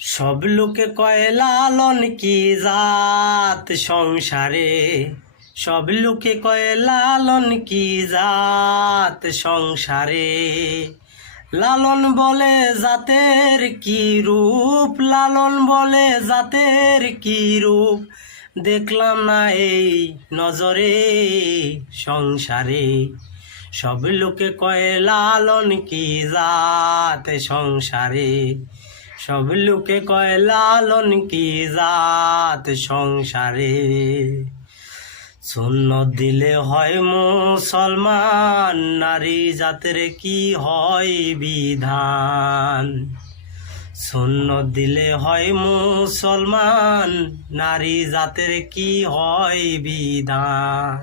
সব লোকে কয় লালন কি জাত সংসারে, সব লোকে কয় লালন কি জাত সংসারে। লালন বলে জাতের কি রূপ, লালন বলে জাতের কি রূপ, দেখলাম না এই নজরে সংসারে। সব লোকে কয় লালন কি জাত সংসারে, সব লোকে কয় লালন কি জাত সংসারে। সুন্নত দিলে হয় মুসলমান, নারী জাতের কি হয় বিধান। সুন্নত দিলে হয় মুসলমান, নারী জাতের কি হয় বিধান।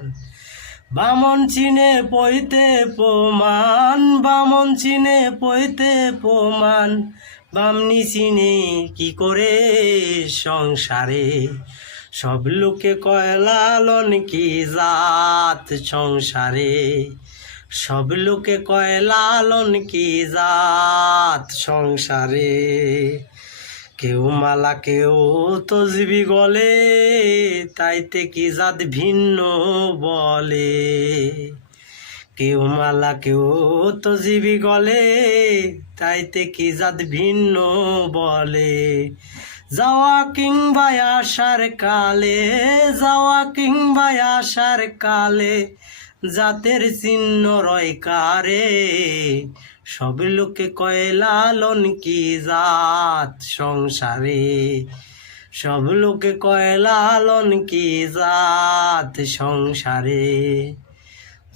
বামন চিনে পইতে প্রমাণ, বামন চিনে পইতে প্রমাণ, বামনি চিনে কি করে সংসারে। সব লোকে কয় লালন কি জাত সংসারে, সব লোকে কয় লালন কি জাত সংসারে। কেউ মালা কেউ তসবি গলে, তাইতে কি জাত ভিন্ন বলে। কেউ মালা কেউ তসবি গলে, তাইতে কি জাত ভিন্ন বলে। যাওয়া কিংবা আসার কালে, যাওয়া কিংবা আসার কালে, জাতের চিহ্ন রয় কারে। সব লোকে কয় লালন কি জাত সংসারে, সব লোকে কয় লালন কি জাত সংসারে।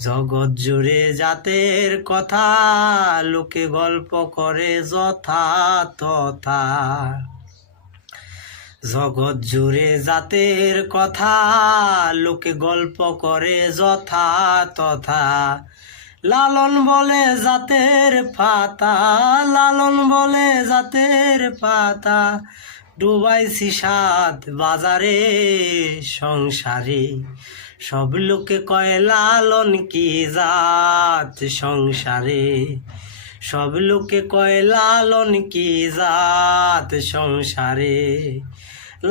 জগৎ জুড়ে জাতের কথা, লোকে গল্প করে যথা তথা। জগৎ জুড়ে জাতের কথা, লোকে গল্প করে যথা তথা। লালন বলে জাতের পাতা, লালন বলে জাতের পাতা, ডুবাইছি সাত বাজারে সংসারে। সব লোকে কয় লালন কি জাত সংসারে, সব লোকে কয় লালন কি জাত সংসারে।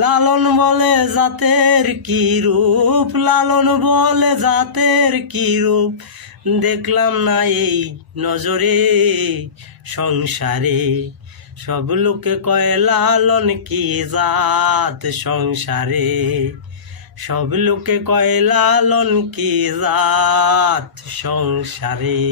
লালন বলে জাতের কি রূপ, লালন বলে জাতের কি রূপ, দেখলাম না এই নজরে সংসারে। সব লোকে কয় লালন কি জাত সংসারে, সব লোকে কয় লালন কি জাত সংসারে।